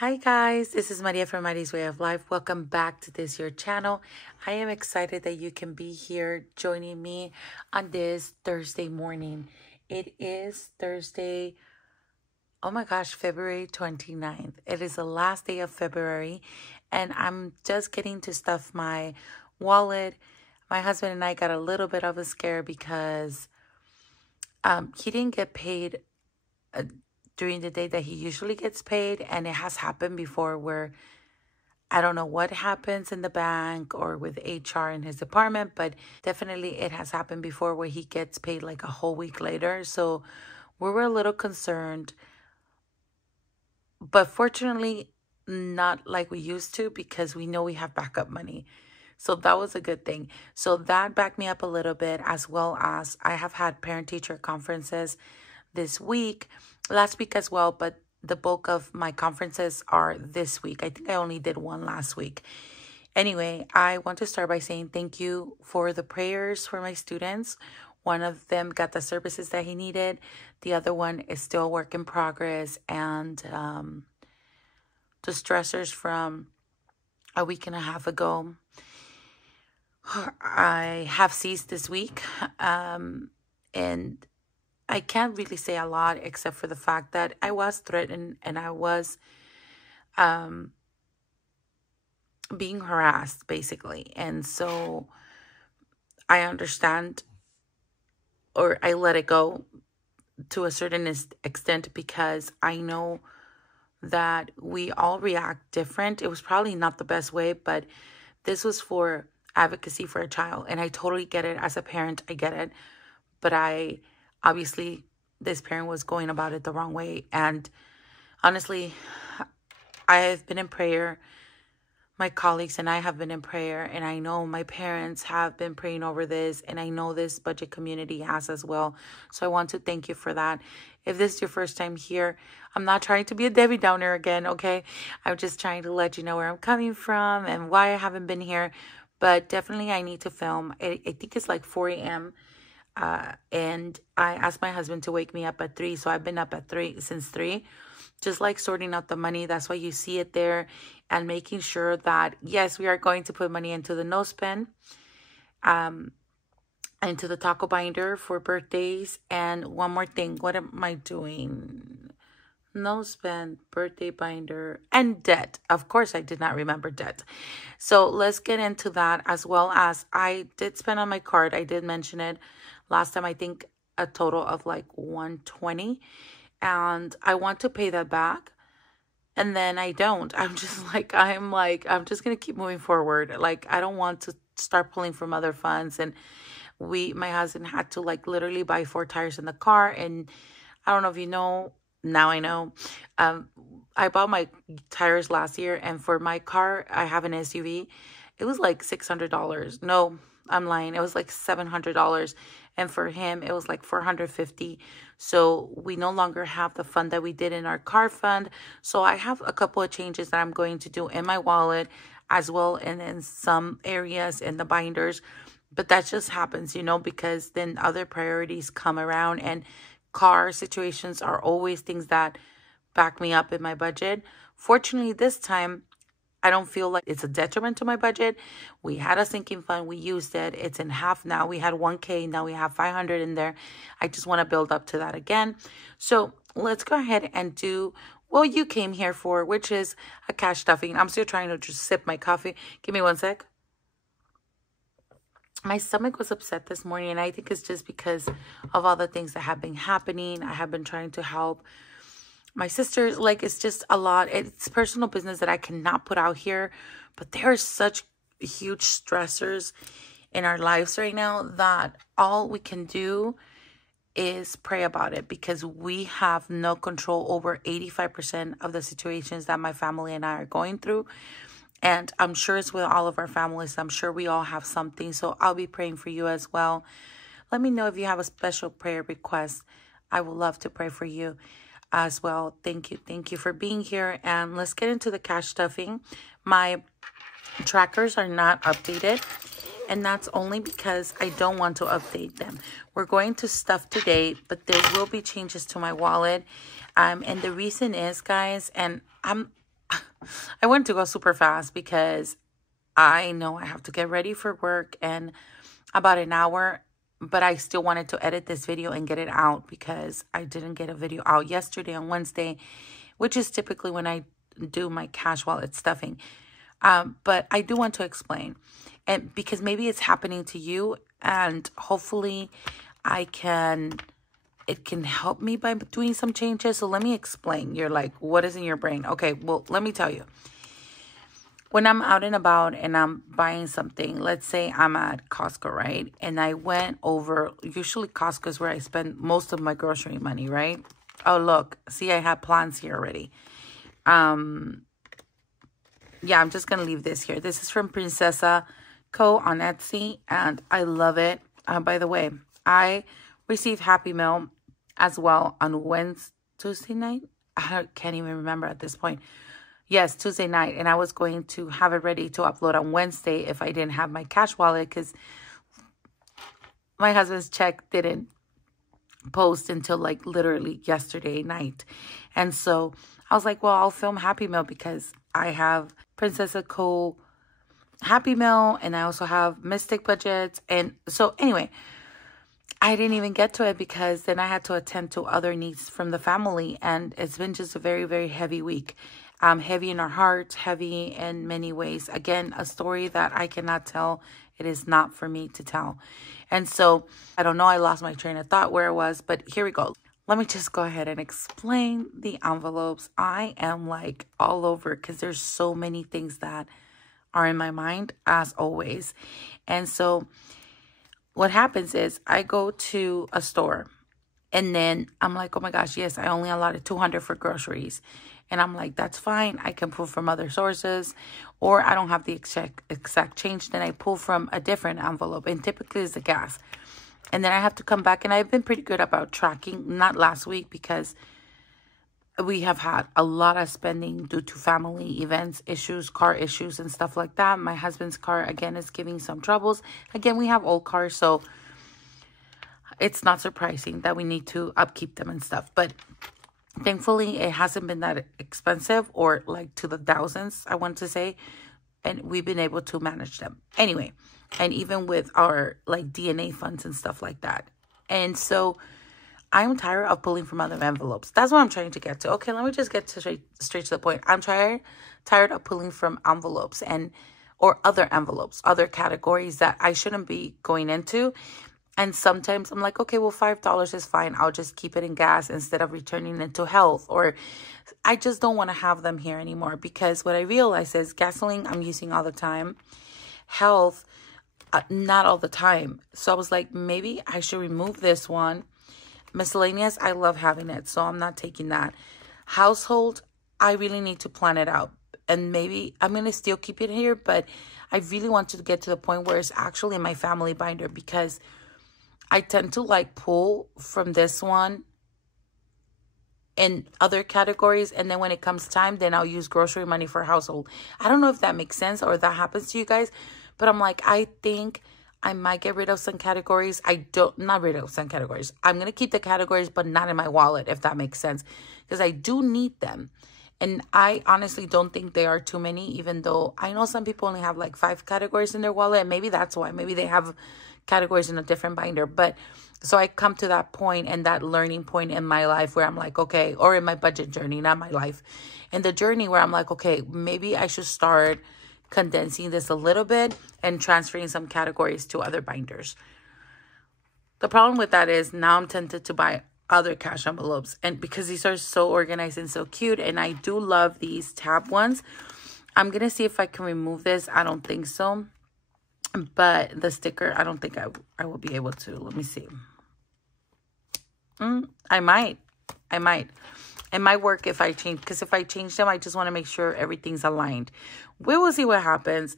Hi guys, this is Maria from Maria's Way of Life. Welcome back to this your channel. I am excited that you can be here joining me on this Thursday morning. It is Thursday, oh my gosh, February 29th. It is the last day of February and I'm just getting to stuff my wallet. My husband and I got a little bit of a scare because he didn't get paid during the day that he usually gets paid, and it has happened before where I don't know what happens in the bank or with HR in his department, but definitely it has happened before where he gets paid like a whole week later. So we were a little concerned, but fortunately not like we used to because we know we have backup money. So that was a good thing. So that backed me up a little bit, as well as I have had parent-teacher conferences this week, last week as well, but the bulk of my conferences are this week. I think I only did one last week. Anyway, I want to start by saying thank you for the prayers for my students. One of them got the services that he needed. The other one is still a work in progress. And the stressors from a week and a half ago, I have ceased this week. And I can't really say a lot except for the fact that I was threatened and I was being harassed, basically. And so I understand, or I let it go to a certain extent, because I know that we all react different. It was probably not the best way, but this was for advocacy for a child. And I totally get it. As a parent, I get it. But obviously, this parent was going about it the wrong way. And honestly, I have been in prayer. My colleagues and I have been in prayer. And I know my parents have been praying over this. And I know this budget community has as well. So I want to thank you for that. If this is your first time here, I'm not trying to be a Debbie Downer again, okay? I'm just trying to let you know where I'm coming from and why I haven't been here. But definitely I need to film. I think it's like 4 a.m. And I asked my husband to wake me up at 3. So I've been up at 3 since 3, just like sorting out the money. That's why you see it there, and making sure that, yes, we are going to put money into the no spend, into the taco binder for birthdays. And one more thing, what am I doing? No spend, birthday binder, and debt. Of course, I did not remember debt. So let's get into that, as well as I did spend on my card. I did mention it last time, I think a total of like $120. And I want to pay that back. And then I don't. I'm just just going to keep moving forward. Like, I don't want to start pulling from other funds. And my husband had to like literally buy 4 tires in the car. And I don't know if you know, now I know. I bought my tires last year, and for my car, I have an SUV. It was like $600. No, I'm lying. It was like $700. And for him, it was like $450. So we no longer have the fund that we did in our car fund. So I have a couple of changes that I'm going to do in my wallet as well, and in some areas in the binders. But that just happens, because then other priorities come around, and car situations are always things that back me up in my budget. Fortunately, this time, I don't feel like it's a detriment to my budget. We had a sinking fund. We used it. It's in half now. We had 1K. Now we have 500 in there. I just want to build up to that again. So let's go ahead and do what you came here for, which is a cash stuffing. I'm still trying to just sip my coffee. Give me one sec. My stomach was upset this morning, and I think it's just because of all the things that have been happening. I have been trying to help my sisters. Like, it's just a lot. It's personal business that I cannot put out here, but there are such huge stressors in our lives right now that all we can do is pray about it, because we have no control over 85% of the situations that my family and I are going through. And I'm sure it's with all of our families. I'm sure we all have something. So I'll be praying for you as well. Let me know if you have a special prayer request. I would love to pray for you as well. Thank you. Thank you for being here. And let's get into the cash stuffing. My trackers are not updated, and that's only because I don't want to update them. We're going to stuff today, but there will be changes to my wallet. And the reason is, guys, and I'm I wanted to go super fast because I know I have to get ready for work in about an hour, but I still wanted to edit this video and get it out because I didn't get a video out yesterday on Wednesday, which is typically when I do my cash wallet stuffing. But I do want to explain, and because maybe it's happening to you, and hopefully it can help me by doing some changes. So let me explain. You're like, what is in your brain? Okay, well, let me tell you. When I'm out and about and I'm buying something, let's say I'm at Costco, right? And I went over, usually Costco is where I spend most of my grocery money, right? Oh, look, see, I have plans here already. Yeah, I'm just going to leave this here. This is from Princessa Co. on Etsy, and I love it. By the way, I received Happy Mail as well on Tuesday night. I can't even remember at this point. Yes, Tuesday night. And I was going to have it ready to upload on Wednesday if I didn't have my cash wallet because my husband's check didn't post until like literally yesterday night. And so I was like, well, I'll film Happy Meal because I have Princessa Co. Happy Meal and I also have Mystic Budgets. And so anyway, I didn't even get to it because then I had to attend to other needs from the family. And it's been just a very, very heavy week. Heavy in our hearts, heavy in many ways. Again, a story that I cannot tell. It is not for me to tell. And so, I don't know, I lost my train of thought where it was, but here we go. Let me just go ahead and explain the envelopes. I am like all over because there's so many things that are in my mind as always. And so, what happens is I go to a store and then I'm like, oh my gosh, yes, I only allotted $200 for groceries. And I'm like, that's fine. I can pull from other sources, or I don't have the exact change. Then I pull from a different envelope, and typically it's the gas. And then I have to come back, and I've been pretty good about tracking. Not last week because we have had a lot of spending due to family events, issues, car issues, and stuff like that. My husband's car, again, is giving some troubles. Again, we have old cars, so it's not surprising that we need to upkeep them and stuff. But thankfully, it hasn't been that expensive or like to the thousands, I want to say. And we've been able to manage them. Anyway, and even with our like DNA funds and stuff like that. And so I'm tired of pulling from other envelopes. That's what I'm trying to get to. Okay, let me just get straight to the point. I'm tired of pulling from envelopes or other envelopes, other categories that I shouldn't be going into. And sometimes I'm like, okay, well, $5 is fine. I'll just keep it in gas instead of returning it to health. Or I just don't want to have them here anymore because what I realize is gasoline I'm using all the time. Health, not all the time. So I was like, maybe I should remove this one. Miscellaneous, I love having it. So I'm not taking that. Household, I really need to plan it out. And maybe I'm going to still keep it here. But I really want to get to the point where it's actually in my family binder because I tend to like pull from this one in other categories. And then when it comes time, then I'll use grocery money for household. I don't know if that makes sense or that happens to you guys. But I'm like, I think I might get rid of some categories. Not rid of some categories. I'm going to keep the categories, but not in my wallet, if that makes sense. Because I do need them. And I honestly don't think they are too many, even though I know some people only have like 5 categories in their wallet. And maybe that's why. Maybe they have categories in a different binder. But so I come to that point and that learning point in my life where I'm like, okay, or in my budget journey, not my life. In the journey where I'm like, okay, maybe I should start condensing this a little bit and transferring some categories to other binders. The problem with that is now I'm tempted to buy other cash envelopes, and because these are so organized and so cute, and I do love these tab ones. I'm gonna see if I can remove this. I don't think so, but the sticker, I don't think I will be able to. Let me see. I might. It might work if I change, because if I change them, I just want to make sure everything's aligned. We will see what happens.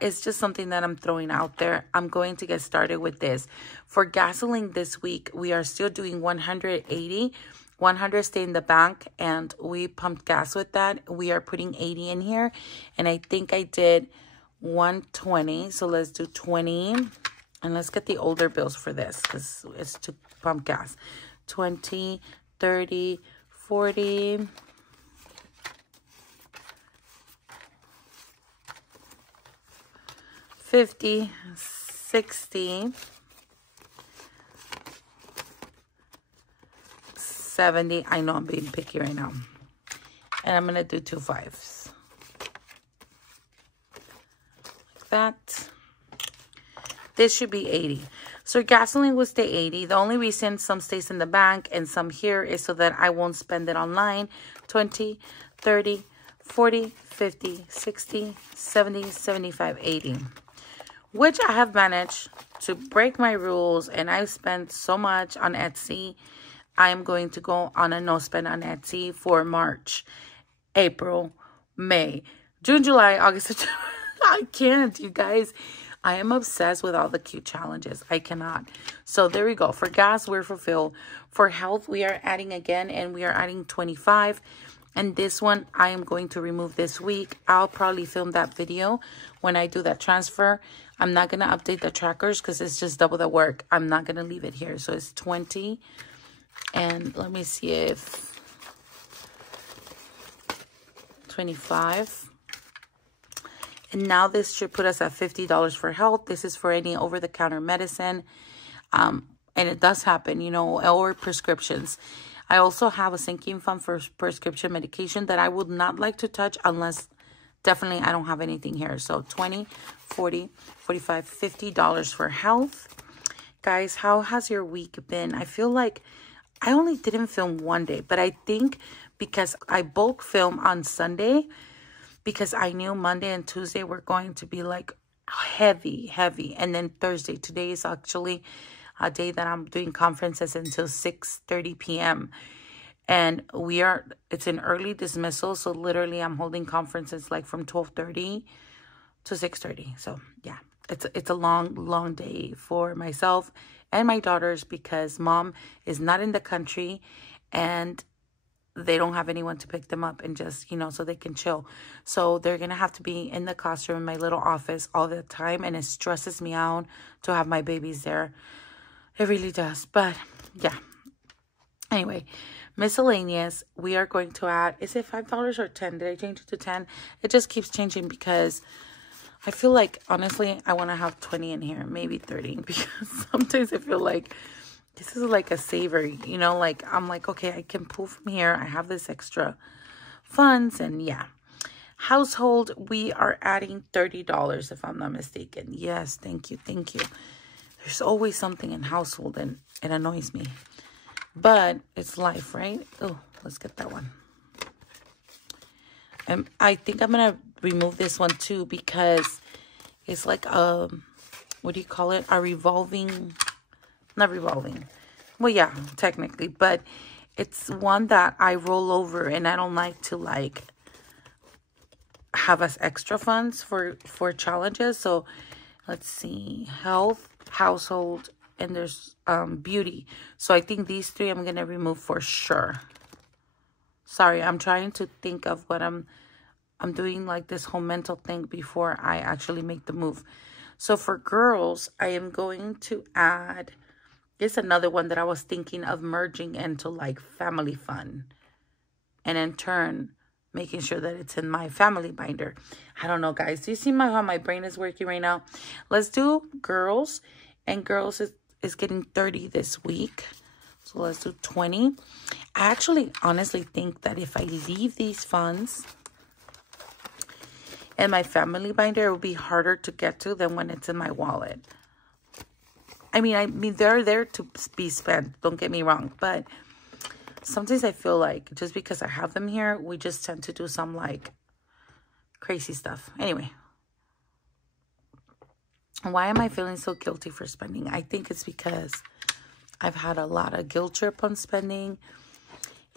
It's just something that I'm throwing out there. I'm going to get started with this. For gasoline this week, we are still doing 180. 100 stay in the bank, and we pumped gas with that. We are putting 80 in here, and I think I did 120. So let's do 20, and let's get the older bills for this because it's to pump gas. 20, 30, 40, 50, 60, 70. I know I'm being picky right now. And I'm going to do 2 5s. Like that. This should be 80. So gasoline will stay 80. The only reason some stays in the bank and some here is so that I won't spend it online. 20, 30, 40, 50, 60, 70, 75, 80. Which I have managed to break my rules, and I've spent so much on Etsy. I am going to go on a no spend on Etsy for March, April, May, June, July, August, September. I can't, you guys. I am obsessed with all the cute challenges. I cannot. So there we go. For gas, we're fulfilled. For health, we are adding again, and we are adding 25. And this one, I am going to remove this week. I'll probably film that video when I do that transfer. I'm not going to update the trackers because it's just double the work. I'm not going to leave it here. So it's 20. And let me see if 25. And now this should put us at $50 for health. This is for any over-the-counter medicine. And it does happen, you know, or prescriptions. I also have a sinking fund for prescription medication that I would not like to touch unless definitely I don't have anything here. So 20, 40, 45, $50 for health. Guys, how has your week been? I feel like I only didn't film one day, but I think because I bulk film on Sunday, because I knew Monday and Tuesday were going to be like heavy. And then Thursday, today is actually a day that I'm doing conferences until 6:30 p.m. And it's an early dismissal. So literally I'm holding conferences like from 12:30 to 6:30. So yeah, it's a long day for myself and my daughters because mom is not in the country and they don't have anyone to pick them up and just, you know, so they can chill. So they're going to have to be in the classroom in my little office all the time. And it stresses me out to have my babies there. It really does. But yeah. Anyway, miscellaneous, we are going to add, is it $5 or 10? Did I change it to 10? It just keeps changing because I feel like, honestly, I want to have 20 in here, maybe 30. Because sometimes I feel like this is like a saver, you know, like I'm like, okay, I can pull from here. I have this extra funds and yeah. Household, we are adding $30 if I'm not mistaken. Yes, thank you. There's always something in household and it annoys me. But it's life, right? Oh, let's get that one. And I think I'm going to remove this one too because it's like what do you call it? A revolving... Not revolving. Well, yeah, technically. But it's one that I roll over and I don't like to like have as extra funds for challenges. So let's see. Health, household, and there's beauty. So I think these three I'm going to remove for sure. Sorry, I'm trying to think of what I'm doing like this whole mental thing before I actually make the move. So for girls, I am going to add... It's another one that I was thinking of merging into like family fun. And in turn, making sure that it's in my family binder. I don't know, guys. Do you see how my brain is working right now? Let's do girls. And girls is getting 30 this week. So let's do 20. I actually honestly think that if I leave these funds in my family binder, it will be harder to get to than when it's in my wallet. I mean, they're there to be spent. Don't get me wrong. But sometimes I feel like just because I have them here, we just tend to do some like crazy stuff. Anyway. Why am I feeling so guilty for spending? I think it's because I've had a lot of guilt trip on spending.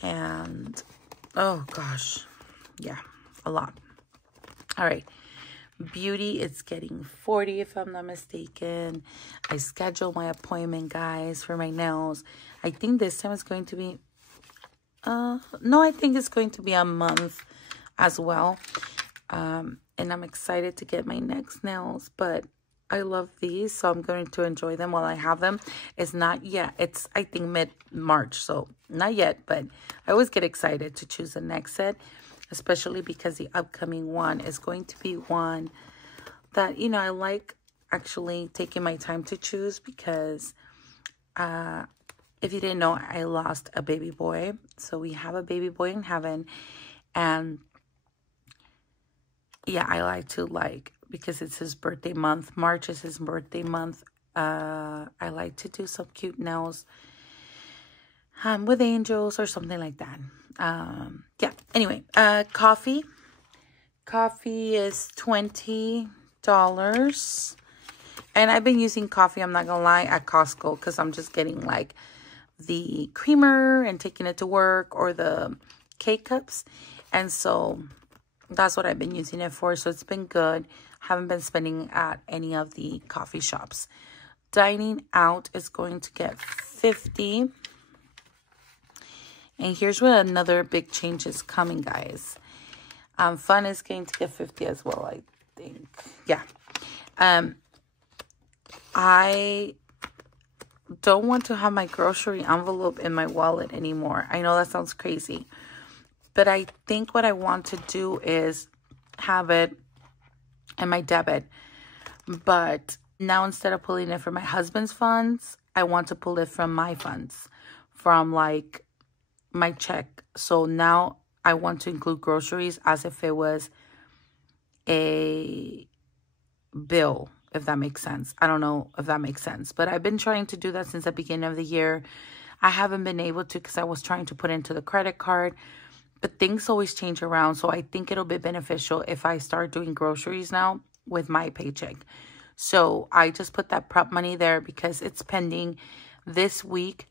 And, oh gosh. Yeah, a lot. All right. Beauty, it's getting 40 if I'm not mistaken. I scheduled my appointment, guys, for my nails. I think this time it's going to be no, I think it's going to be a month as well. And I'm excited to get my next nails, but I love these, so I'm going to enjoy them while I have them. It's not yet. It's, I think, mid-March, so not yet, but I always get excited to choose the next set, especially because the upcoming one is going to be one that, you know, I like actually taking my time to choose because if you didn't know, I lost a baby boy. So we have a baby boy in heaven. And yeah, I like to because it's his birthday month. March is his birthday month. I like to do some cute nails with angels or something like that. Yeah, anyway, coffee. Coffee is $20. And I've been using coffee, I'm not gonna lie, at Costco because I'm just getting like the creamer and taking it to work, or the K-cups. And so that's what I've been using it for. So it's been good. Haven't been spending at any of the coffee shops. Dining out is going to get $50. And here's where another big change is coming, guys. Fun is going to get $50 as well, I think. Yeah. I don't want to have my grocery envelope in my wallet anymore. I know that sounds crazy, but I think what I want to do is have it in my debit. But now, instead of pulling it from my husband's funds, I want to pull it from my funds, from like my check. So now I want to include groceries as if it was a bill, if that makes sense. I don't know if that makes sense, but I've been trying to do that since the beginning of the year. I haven't been able to because I was trying to put into the credit card, but things always change around. So I think it'll be beneficial if I start doing groceries now with my paycheck. So I just put that prep money there because it's pending this week.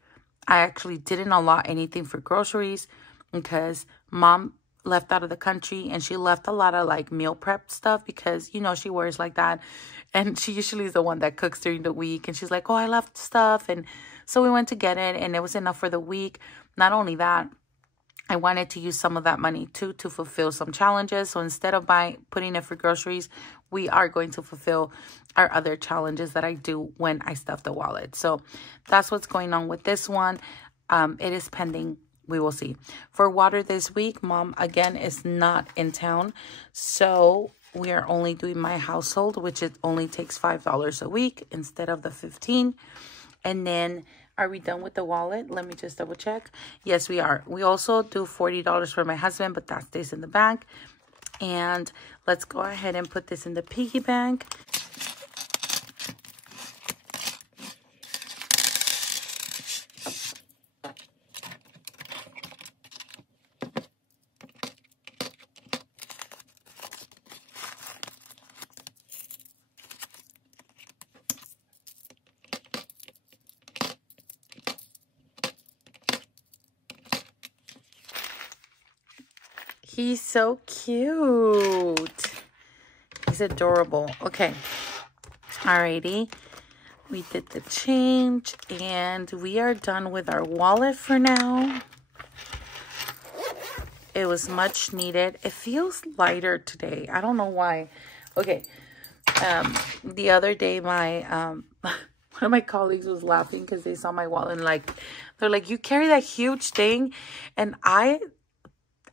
I actually didn't allot anything for groceries because Mom left out of the country, and she left a lot of like meal prep stuff because, you know, she works like that, and she usually is the one that cooks during the week. And she's like, oh, I left stuff. And so we went to get it, and it was enough for the week. Not only that, I wanted to use some of that money too to fulfill some challenges. So instead of putting it for groceries, we are going to fulfill our other challenges that I do when I stuff the wallet. So that's what's going on with this one. It is pending. We will see. For water this week, Mom, again, is not in town. So we are only doing my household, which it only takes $5 a week instead of the $15. And then, are we done with the wallet? Let me just double check. Yes, we are. We also do $40 for my husband, but that stays in the bank. And let's go ahead and put this in the piggy bank. He's so cute. He's adorable. Okay. Alrighty. We did the change, and we are done with our wallet for now. It was much needed. It feels lighter today. I don't know why. Okay. The other day, my one of my colleagues was laughing because they saw my wallet, and like, they're like, you carry that huge thing? And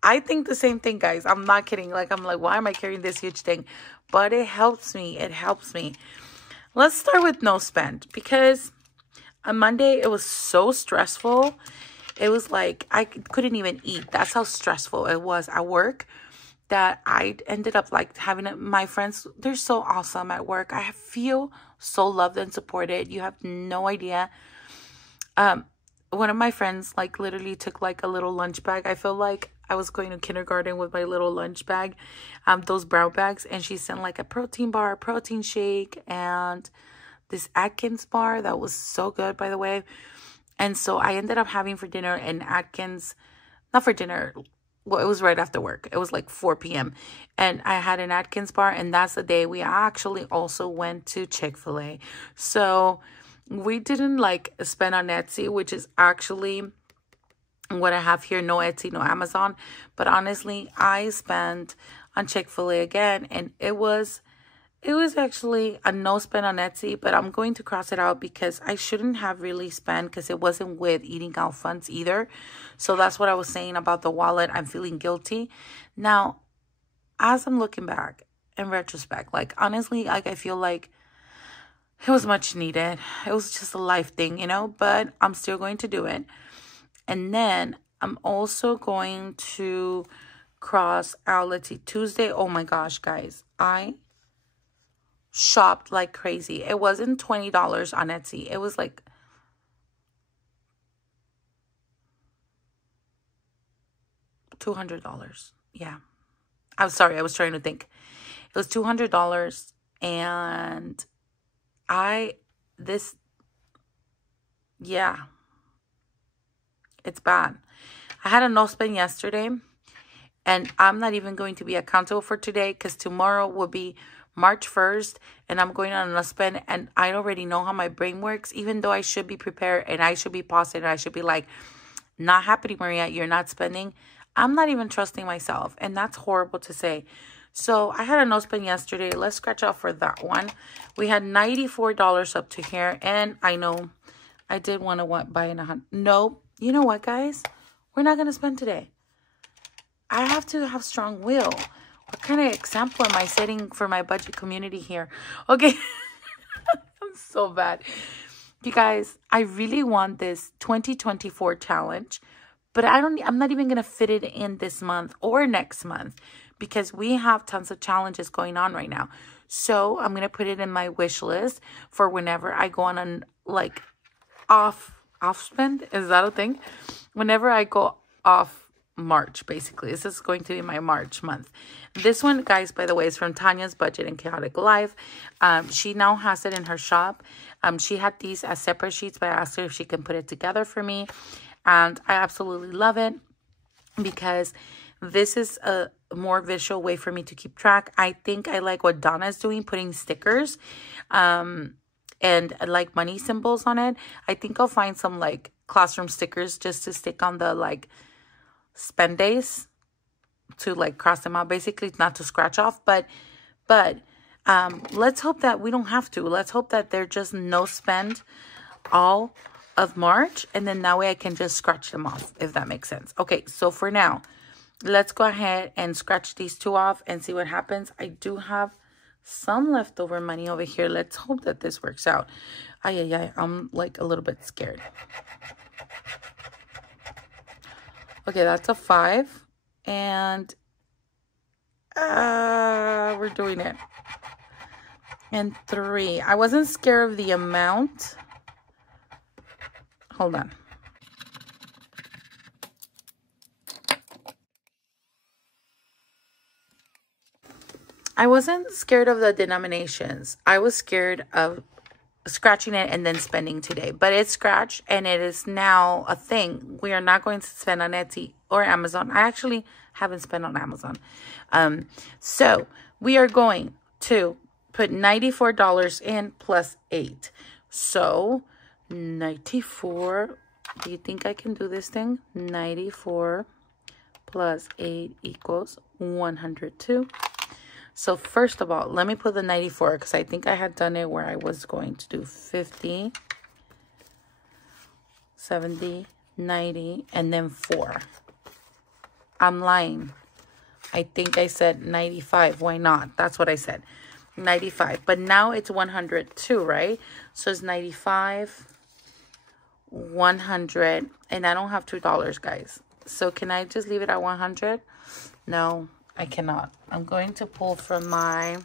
I think the same thing, guys. I'm not kidding. Like, I'm like, why am I carrying this huge thing? But it helps me. It helps me. Let's start with no spend, because on Monday, it was so stressful. It was like I couldn't even eat. That's how stressful it was at work, that I ended up like having my friends. They're so awesome at work. I feel so loved and supported. You have no idea. One of my friends like literally took like a little lunch bag. I feel like I was going to kindergarten with my little lunch bag, those brown bags, and she sent like a protein bar, protein shake, and this Atkins bar that was so good, by the way. And so I ended up having for dinner an Atkins, not for dinner, well, it was right after work. It was like 4 p.m. And I had an Atkins bar, and that's the day we actually also went to Chick-fil-A. So we didn't like spend on Etsy, which is actually what I have here. No Etsy, no Amazon. But honestly, I spent on Chick-fil-A again, and it was actually a no spend on Etsy, but I'm going to cross it out because I shouldn't have really spent, because it wasn't with eating out funds either. So that's what I was saying about the wallet. I'm feeling guilty. Now, as I'm looking back in retrospect, like honestly, like I feel like It was much needed. It was just a life thing, you know, but I'm still going to do it. And then I'm also going to cross out, let's see, Tuesday. Oh my gosh, guys. I shopped like crazy. It wasn't $20 on Etsy. It was like $200. Yeah. I'm sorry. I was trying to think. It was $200. And yeah, it's bad. I had a no spend yesterday, and I'm not even going to be accountable for today because tomorrow will be March 1st, and I'm going on a no spend, and I already know how my brain works, even though I should be prepared and I should be positive. I should be like, not happening, Maria. You're not spending. I'm not even trusting myself, and that's horrible to say. So I had a no spend yesterday. Let's scratch off for that one. We had $94 up to here, and I know I did want to buy in $100. No, you know what, guys? We're not going to spend today. I have to have strong will. What kind of example am I setting for my budget community here? Okay. I'm so bad. You guys, I really want this 2024 challenge, but I'm not even going to fit it in this month or next month because we have tons of challenges going on right now. So I'm going to put it in my wish list for whenever I go on an like off spend. Is that a thing? Whenever I go off March, basically. This is going to be my March month. This one, guys, by the way, is from Tanya's Budget and Chaotic Life. She now has it in her shop. She had these as separate sheets, but I asked her if she can put it together for me. And I absolutely love it because this is a more visual way for me to keep track. I think I like what Donna's doing, putting stickers and like money symbols on it. I think I'll find some like classroom stickers just to stick on the like spend days to like cross them out, basically not to scratch off, but let's hope that we don't have to. Let's hope that they're just no spend all of March, and then that way I can just scratch them off, if that makes sense. Okay, so for now, let's go ahead and scratch these two off and see what happens. I do have some leftover money over here. Let's hope that this works out. I'm like a little bit scared. Okay, that's a 5. And we're doing it. And 3. I wasn't scared of the amount. Hold on. I wasn't scared of the denominations. I was scared of scratching it and then spending today. But it's scratched and it is now a thing. We are not going to spend on Etsy or Amazon. I actually haven't spent on Amazon. So we are going to put $94 in plus 8. So 94. Do you think I can do this thing? 94 plus 8 equals 102. So first of all, let me put the 94 because I think I had done it where I was going to do 50, 70, 90, and then 4. I'm lying. I think I said 95. Why not? That's what I said. 95. But now it's 102, right? So it's 95, 100, and I don't have $2, guys. So can I just leave it at 100? No, I cannot. I'm going to pull from my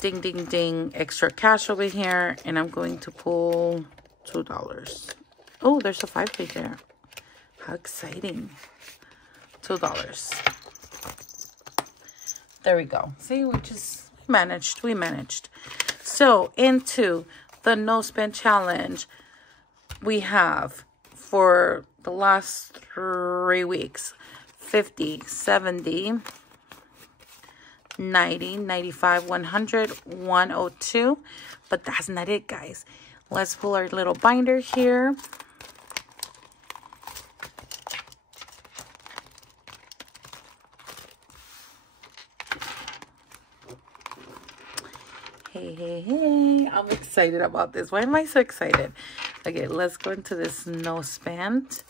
ding, ding, ding extra cash over here, and I'm going to pull $2. Oh, there's a 5 right there. How exciting. $2. There we go. See, we managed. So into the no spend challenge, we have for the last 3 weeks 50, 70, 90, 95, 100, 102. But that's not it, guys. Let's pull our little binder here. Hey, I'm excited about this. Why am I so excited? Okay, let's go into this no spend.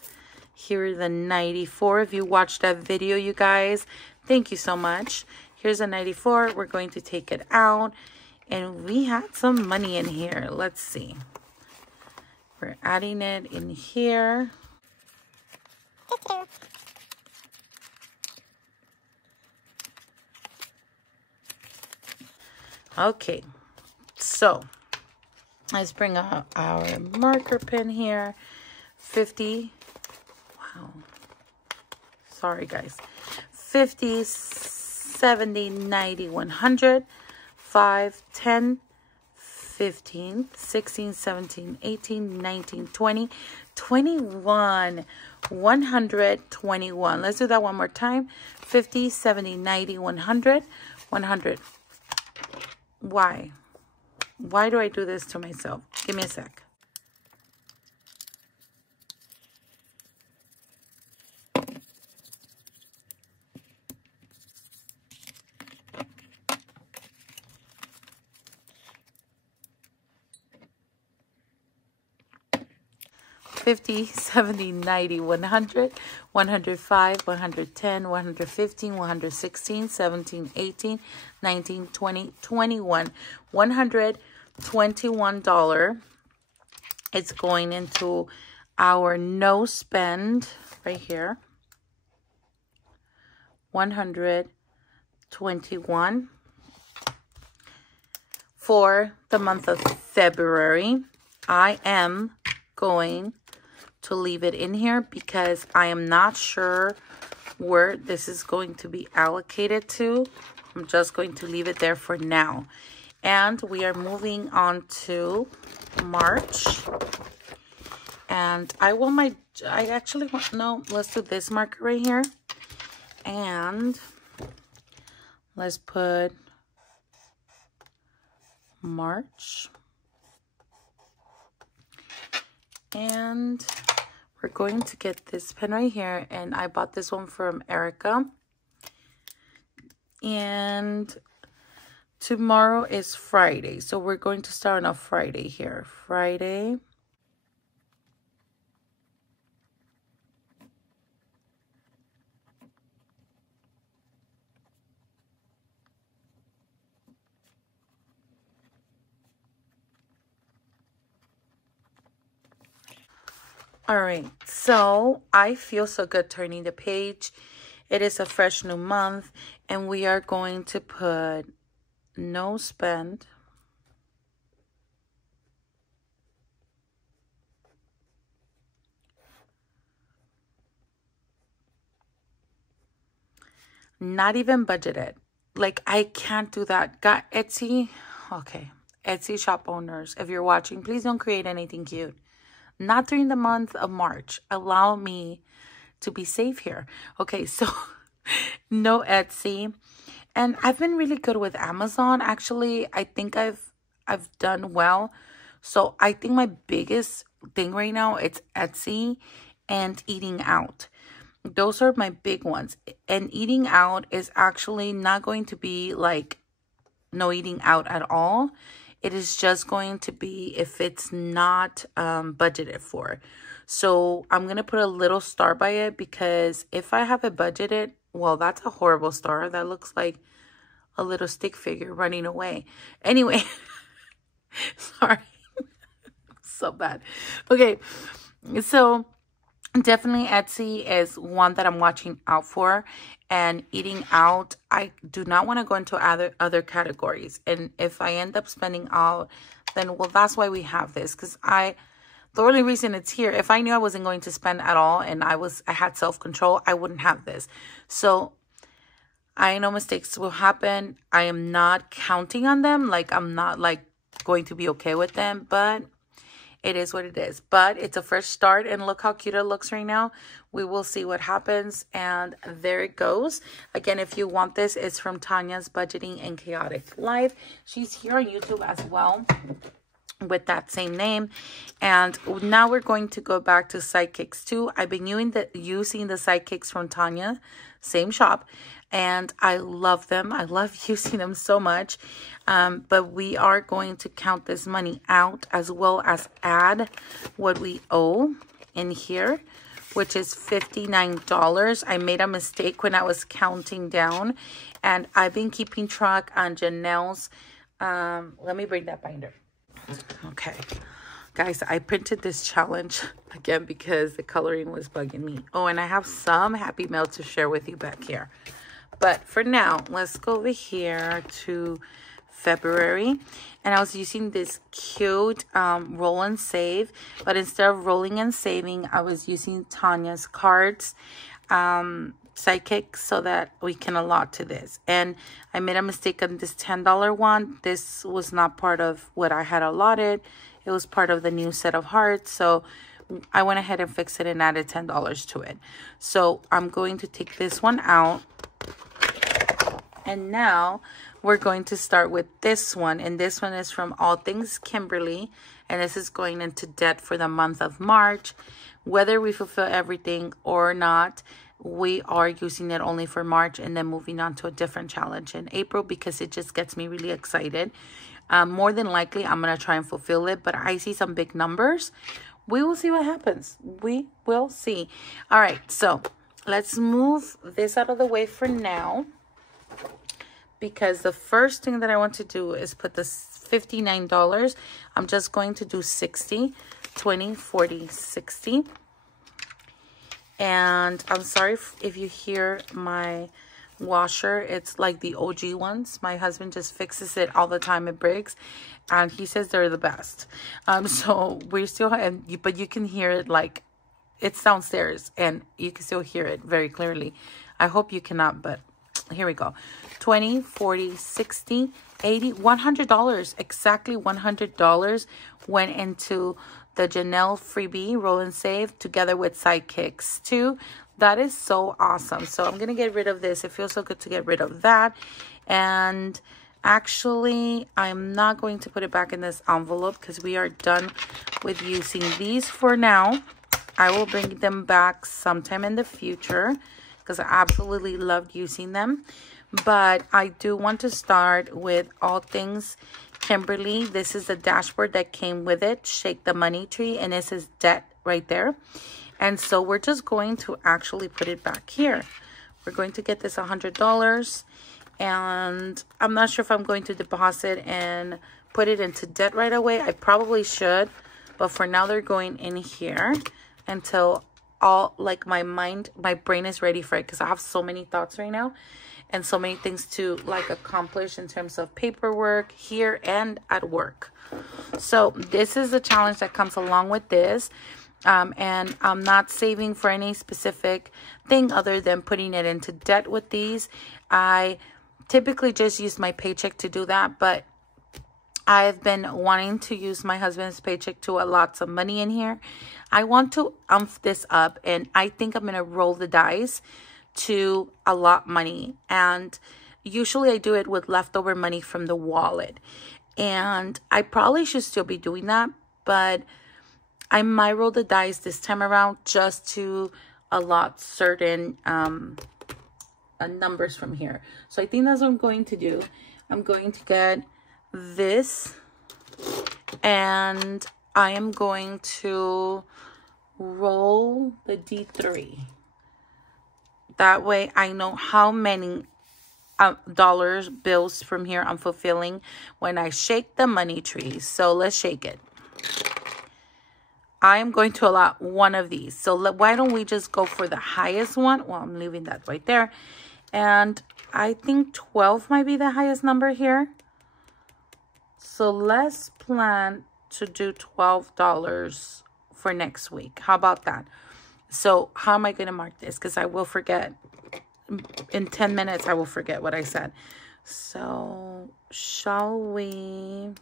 Here are the 94. If you watched that video, you guys, thank you so much. Here's a 94. We're going to take it out. And we had some money in here. Let's see. We're adding it in here. Okay, so let's bring up our marker pen here. 50. Wow. Sorry, guys. 50, 70, 90, 100, 5, 10, 15, 16, 17, 18, 19, 20, 21, 121. Let's do that one more time. 50, 70, 90, 100, 100. Why? Why do I do this to myself? Give me a sec. $50, $70, $90, $100, $105, $110, $115, $116, $17, $18, $19, $20, $21, $121. It's going into our no spend right here. 121 for the month of February. I am going to leave it in here because I am not sure where this is going to be allocated to. I'm just going to leave it there for now. And we are moving on to March. And I actually want, no, let's do this marker right here. And let's put March. And we're going to get this pen right here. And I bought this one from Erica. And tomorrow is Friday. So we're going to start on a Friday here. Friday. All right, so I feel so good turning the page. It is a fresh new month, and we are going to put no spend. Not even budgeted. Like, I can't do that. Got Etsy? Okay, Etsy shop owners, if you're watching, please don't create anything cute. Not during the month of March. Allow me to be safe here. Okay, so no Etsy. And I've been really good with Amazon. Actually, I think I've done well. So I think my biggest thing right now, it's Etsy and eating out. Those are my big ones. And eating out is actually not going to be like no eating out at all. It is just going to be if it's not budgeted for. So I'm going to put a little star by it because if I have it budgeted, well, that's a horrible star. That looks like a little stick figure running away. Anyway, sorry. So bad. Okay, so definitely Etsy is one that I'm watching out for. And eating out, I do not want to go into other categories. And if I end up spending out, then, well, that's why we have this. Because the only reason it's here, if I knew I wasn't going to spend at all and I had self-control, I wouldn't have this. So I know mistakes will happen. I am not counting on them. Like, I'm not like going to be okay with them, but it is what it is. But it's a fresh start, and look how cute it looks right now. We will see what happens, and there it goes. Again, if you want this, it's from Tanya's Budgeting and Chaotic Life. She's here on YouTube as well with that same name. And now we're going to go back to Sidekicks too. I've been using the Sidekicks from Tanya, same shop, and I love them. I love using them so much. But we are going to count this money out as well as add what we owe in here, which is $59. I made a mistake when I was counting down, and I've been keeping track on Janelle's Let me bring that binder. Okay. Guys, I printed this challenge again because the coloring was bugging me. Oh, and I have some happy mail to share with you back here. But for now, let's go over here to February. And I was using this cute roll and save. But instead of rolling and saving, I was using Tanya's cards, Psychic, so that we can allot to this. And I made a mistake on this $10 one. This was not part of what I had allotted. It was part of the new set of hearts. So I went ahead and fixed it and added $10 to it. So I'm going to take this one out. And now we're going to start with this one. And this one is from All Things Kimberly. And this is going into debt for the month of March. Whether we fulfill everything or not, we are using it only for March and then moving on to a different challenge in April because it just gets me really excited. More than likely, I'm going to try and fulfill it, but I see some big numbers. We will see what happens. We will see. All right, so let's move this out of the way for now because the first thing that I want to do is put this $59. I'm just going to do 60, 20, 40, 60. And I'm sorry if you hear my washer. It's like the OG ones. My husband just fixes it all the time at Briggs, and he says they're the best. So we're still, but you can hear it, like it's downstairs, and you can still hear it very clearly. I hope you cannot, but here we go. 20, 40, 60, 80, $100. Exactly $100 went into the Janelle freebie roll and save together with sidekicks too. That is so awesome. So I'm going to get rid of this. It feels so good to get rid of that. And actually, I'm not going to put it back in this envelope because we are done with using these for now. I will bring them back sometime in the future because I absolutely loved using them. But I do want to start with All Things Kimberly. This is the dashboard that came with it. Shake the money tree. And this is debt right there. And so we're just going to actually put it back here. We're going to get this $100. And I'm not sure if I'm going to deposit and put it into debt right away. I probably should. But for now, they're going in here until all, like, my brain is ready for it. Because I have so many thoughts right now. And so many things to, like, accomplish in terms of paperwork here and at work. So this is a challenge that comes along with this. And I'm not saving for any specific thing other than putting it into debt with these. I typically just use my paycheck to do that, but I've been wanting to use my husband's paycheck to allot some money in here. I want to ump this up, and I think I'm going to roll the dice to allot money. And usually I do it with leftover money from the wallet. And I probably should still be doing that, but I might roll the dice this time around just to allot certain numbers from here. So I think that's what I'm going to do. I'm going to get this, and I am going to roll the D3. That way I know how many dollars bills from here I'm fulfilling when I shake the money tree. So let's shake it. I am going to allot one of these. So why don't we just go for the highest one? Well, I'm leaving that right there. And I think 12 might be the highest number here. So let's plan to do $12 for next week. How about that? So how am I going to mark this? Because I will forget. In 10 minutes, I will forget what I said. So shall we?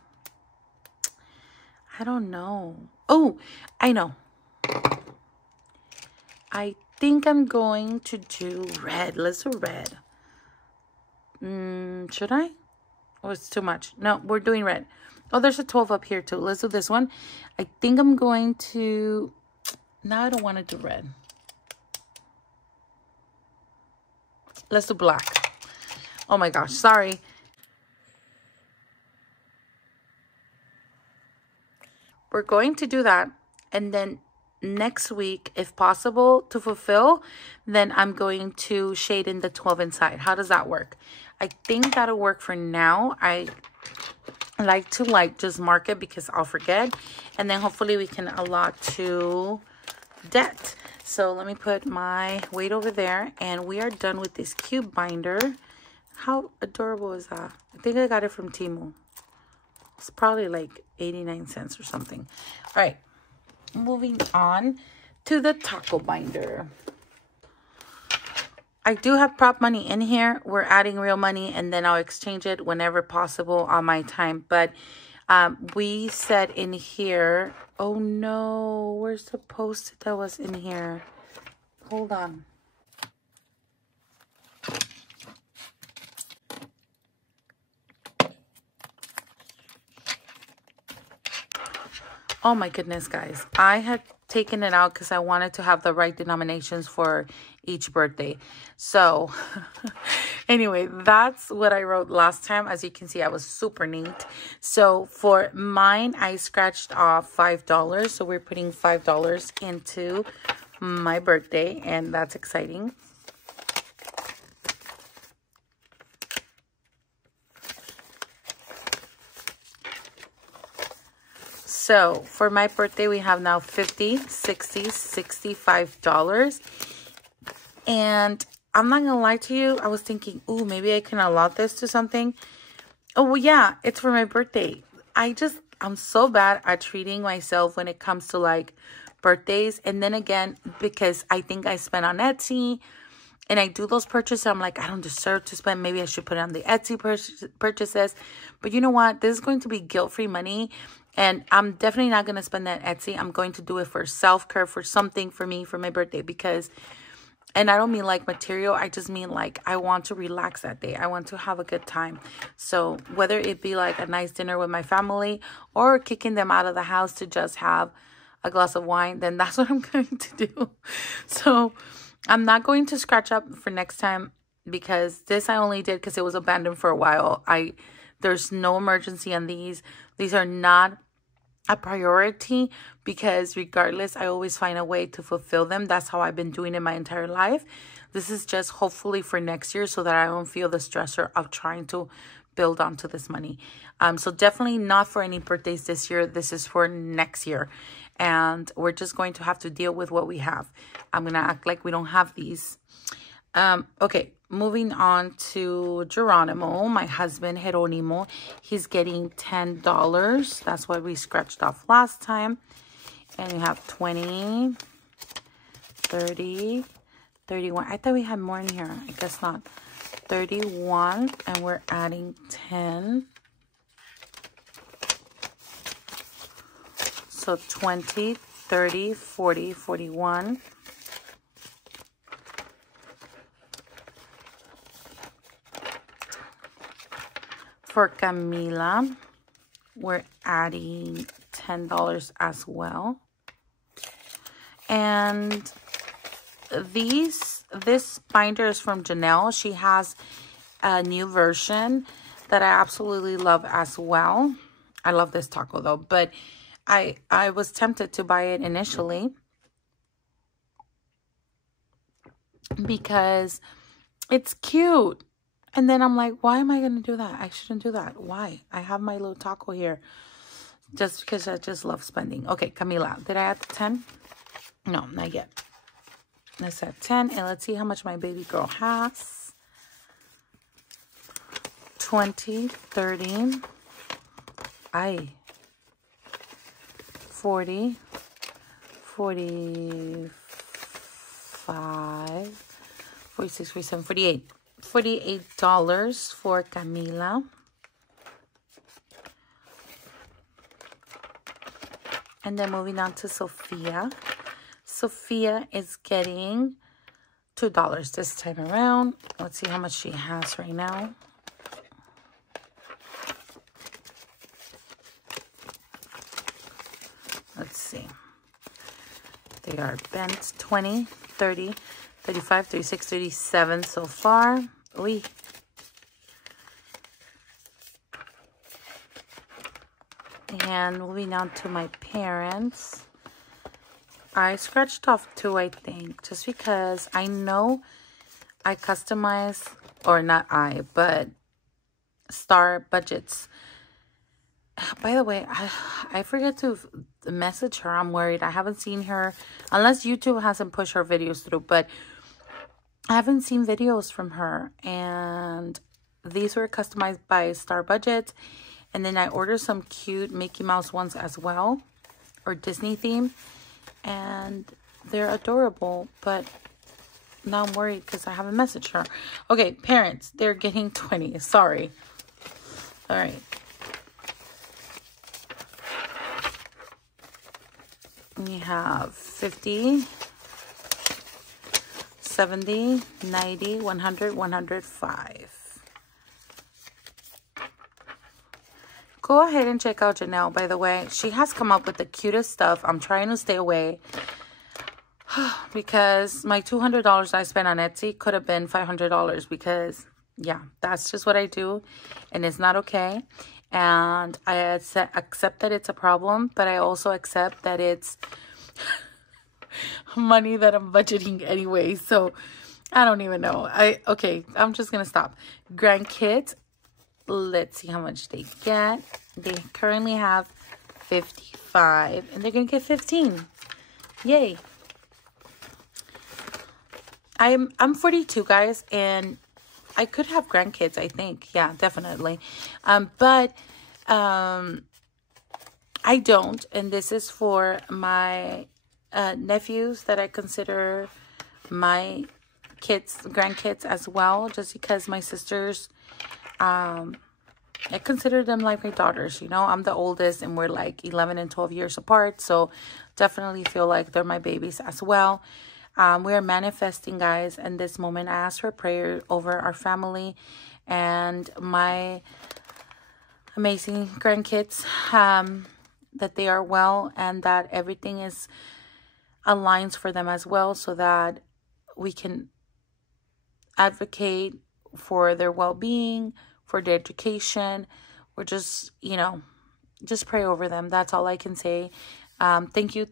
I don't know. Oh, I know. I think I'm going to do red. Let's do red. Should I? Oh, it's too much. No, we're doing red. Oh, there's a 12 up here too. Let's do this one. I think I'm going to... No, I don't want to do red. Let's do black. Oh my gosh, sorry. We're going to do that, and then next week, if possible, to fulfill, then I'm going to shade in the 12 inside. How does that work? I think that'll work for now. I like to just mark it because I'll forget, and then hopefully we can allot to debt. So let me put my weight over there, and we are done with this cute binder. How adorable is that? I think I got it from Temu. It's probably like 89 cents or something. All right, moving on to the taco binder. I do have prop money in here. We're adding real money, and then I'll exchange it whenever possible on my time. But we said in here, oh no, where's the post-it that was in here? Hold on. Oh my goodness, guys. I had taken it out because I wanted to have the right denominations for each birthday. So anyway, that's what I wrote last time. As you can see, I was super neat. So for mine, I scratched off $5. So we're putting $5 into my birthday, and that's exciting. So for my birthday, we have now $50, $60, $65. And I'm not gonna lie to you, I was thinking, ooh, maybe I can allot this to something. Oh, well, yeah, it's for my birthday. I'm so bad at treating myself when it comes to like birthdays. And then again, because I think I spend on Etsy and I do those purchases, I'm like, I don't deserve to spend. Maybe I should put it on the Etsy purchases. But you know what? This is going to be guilt-free money. And I'm definitely not going to spend that Etsy. I'm going to do it for self-care, for something for me, for my birthday. Because, and I don't mean like material. I just mean like I want to relax that day. I want to have a good time. So whether it be like a nice dinner with my family or kicking them out of the house to just have a glass of wine, then that's what I'm going to do. So I'm not going to scratch up for next time because this I only did because it was abandoned for a while. There's no emergency on these. These are not a priority because regardless, I always find a way to fulfill them. That's how I've been doing it my entire life. This is just hopefully for next year so that I don't feel the stressor of trying to build onto this money. So definitely not for any birthdays this year. This is for next year. And we're just going to have to deal with what we have. I'm going to act like we don't have these. Okay, moving on to Geronimo, my husband, Jeronimo. He's getting $10. That's what we scratched off last time. And we have 20, 30, 31. I thought we had more in here. I guess not. 31, and we're adding 10. So 20, 30, 40, 41. For Camila, we're adding $10 as well. And this binder is from Janelle. She has a new version that I absolutely love as well. I love this taco though, but I was tempted to buy it initially because it's cute. And then I'm like, why am I going to do that? I shouldn't do that. Why? I have my little taco here just because I just love spending. Okay, Camila, did I add 10? No, not yet. Let's add 10, and let's see how much my baby girl has. 20, 30, 40, 45, 46, 47, 48. $48 for Camila. And then moving on to Sophia. Sophia is getting $2 this time around. Let's see how much she has right now. Let's see. They are bent 20, 30, 35, 36, 37 so far. Oy. And moving on to my parents. I scratched off 2, I think, just because I know I customize or not I, but Star Budgets. By the way, I forget to message her. I'm worried. I haven't seen her, unless YouTube hasn't pushed her videos through, but I haven't seen videos from her. And these were customized by Star Budget. And then I ordered some cute Mickey Mouse ones as well, or Disney theme. And they're adorable, but now I'm worried because I haven't messaged her. Okay, parents, they're getting 20. Sorry. All right. We have 50, 70, 90, 100, 105. Go ahead and check out Janelle, by the way. She has come up with the cutest stuff. I'm trying to stay away because my $200 I spent on Etsy could have been $500 because, yeah, that's just what I do, and it's not okay. And I accept that it's a problem, but I also accept that it's money that I'm budgeting anyway. So I don't even know. Okay, I'm just going to stop. Grandkids, let's see how much they get. They currently have 55, and they're going to get 15. Yay. I'm 42, guys, and I could have grandkids, I think. Yeah, definitely. But I don't. And this is for my nephews that I consider my grandkids as well. Just because my sisters, I consider them like my daughters. You know, I'm the oldest and we're like 11 and 12 years apart. So definitely feel like they're my babies as well. We are manifesting, guys, in this moment. I ask for prayer over our family and my amazing grandkids, that they are well and that everything aligns for them as well, so that we can advocate for their well-being, for their education, or just, you know, just pray over them. That's all I can say. Thank you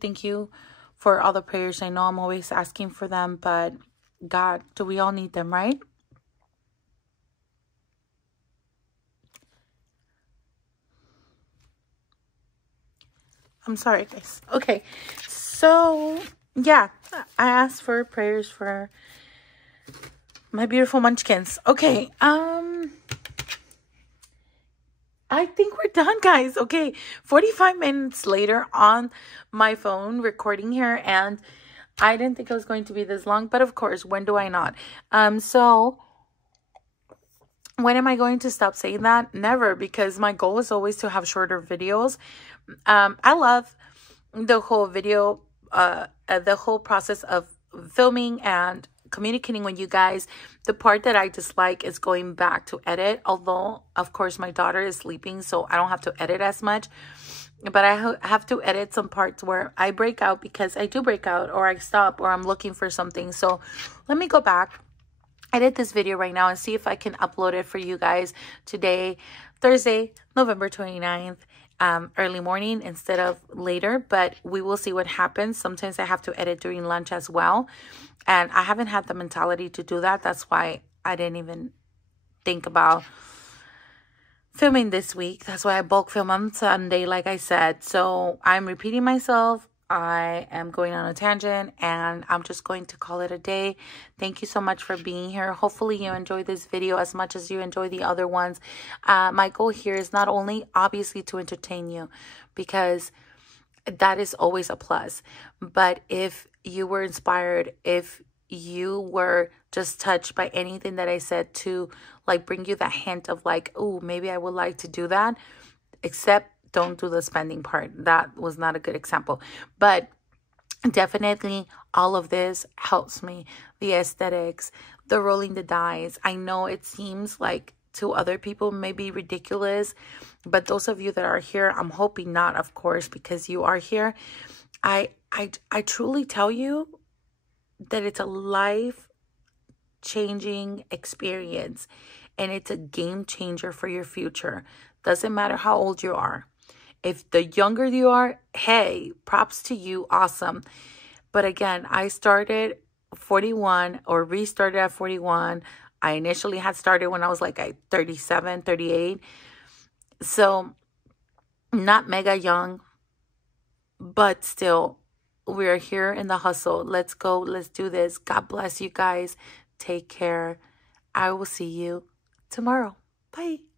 for all the prayers. I know I'm always asking for them, but God, do we all need them, right? I'm sorry, guys. Okay, so yeah, I asked for prayers for my beautiful munchkins. Okay, I think we're done, guys. Okay, 45 minutes later on my phone recording here, and I didn't think it was going to be this long, but of course, when do I not? So when am I going to stop saying that? Never, because my goal is always to have shorter videos. I love the whole video, the whole process of filming and communicating with you guys. The part that I dislike is going back to edit, although of course my daughter is sleeping, so I don't have to edit as much, but I have to edit some parts where I break out, because I do break out, or I stop, or I'm looking for something. So let me go back, edit this video right now, and see if I can upload it for you guys today, Thursday, November 29th, early morning instead of later, but we will see what happens. Sometimes I have to edit during lunch as well, and I haven't had the mentality to do that. That's why I didn't even think about filming this week. That's why I bulk film on Sunday, like I said. So I'm repeating myself. I am going on a tangent, and I'm just going to call it a day. Thank you so much for being here. Hopefully you enjoyed this video as much as you enjoy the other ones. My goal here is not only obviously to entertain you, because that is always a plus, but if you were inspired, if you were just touched by anything that I said, to like bring you that hint of like, oh, maybe I would like to do that, except don't do the spending part. That was not a good example, but definitely all of this helps me. The aesthetics, the rolling the dice. I know it seems like to other people may be ridiculous, but those of you that are here, I'm hoping not, of course, because you are here. I truly tell you that it's a life-changing experience, and it's a game changer for your future. Doesn't matter how old you are. If the younger you are, hey, props to you, awesome. But again, I started 41, or restarted at 41. I initially had started when I was like 37, 38. So not mega young, but still, we're here in the hustle. Let's go. Let's do this. God bless you guys. Take care. I will see you tomorrow. Bye.